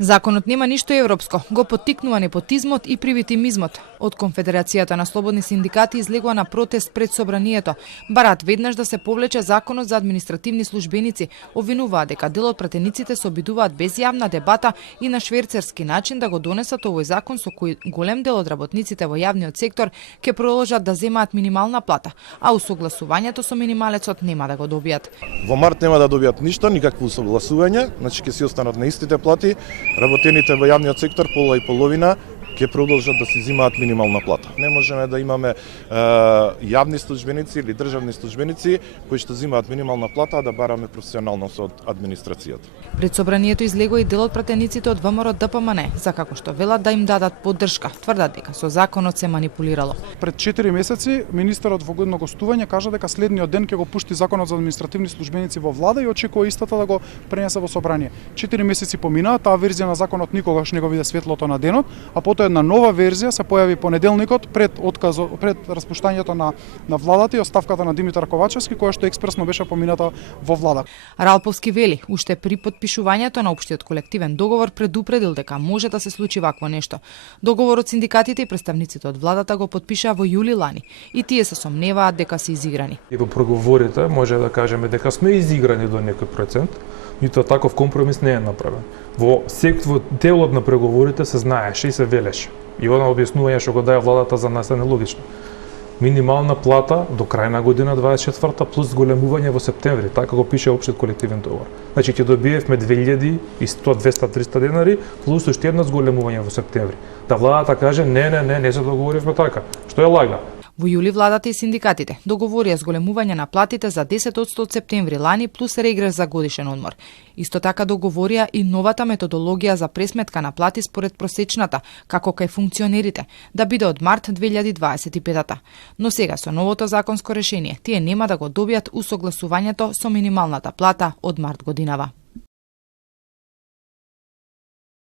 Законот нема ништо европско, го поттикнува непотизмот и привитимизмот. Од Конфедерацијата на слободни синдикати излегува на протест пред собранието. Барат веднаш да се повлече законот за административни службеници. Обвинуваат дека дел од пратениците се обидуваат без јавна дебата и на шверцерски начин да го донесат овој закон со кој голем дел од работниците во јавниот сектор ќе продолжат да земаат минимална плата, а усогласувањето со минималецот нема да го добијат. Во март нема да добијат ништо, никакво усогласување, значи ќе си останат на истите плати. Работените во јавниот сектор, пола и половина, ќе продолжат да си зимаат минимална плата. Не можеме да имаме јавни службеници или државни службеници кои што зимаат минимална плата, а да бараме професионалност од администрацијата. Пред собранието излегува и дел од пратениците од ВМРО ДПМН, за како што велат да им дадат поддршка, тврдат дека со законот се манипулирало. Пред 4 месеци министерот во годно гостување кажа дека следниот ден ќе го пушти законот за административни службеници во влада и очекува истата да го пренесе во собрание. 4 месеци поминаа, таа верзија на законот никогаш не го виде светлото на денот, а потоа една нова верзија се појави понеделникот пред распуштањето на владата и оставката на Димитар Ковачевски, која што експресно беше помината во влада. Ралповски вели, уште при подпишувањето на општиот колективен договор предупредил дека може да се случи вакво нешто. Договорот синдикатите и представниците од владата го подпишаа во јули лани и тие се сомневаат дека се изиграни. И во преговорите може да кажеме дека сме изиграни до некој процент, ниту таков компромис не е направен. Во делот на преговорите се знаеше и се велеше. И она објаснување што го даде владата за нас е нелогично. Минимална плата до крај на година 24 плюс големување во септември, така го пише општиот колективен договор. Значи ќе добиевме 2100, 200, 300 денари плюс уште едно зголемување во септември. Да владата каже не се договоривме така. Што е лага? Во јули владата и синдикатите договорија зголемување на платите за 10% од септември лани плюс регрес за годишен одмор. Исто така договорија и новата методологија за пресметка на плати според просечната, како кај функционерите, да биде од март 2025. Но сега со новото законско решение, тие нема да го добијат усогласувањето со минималната плата од март годинава.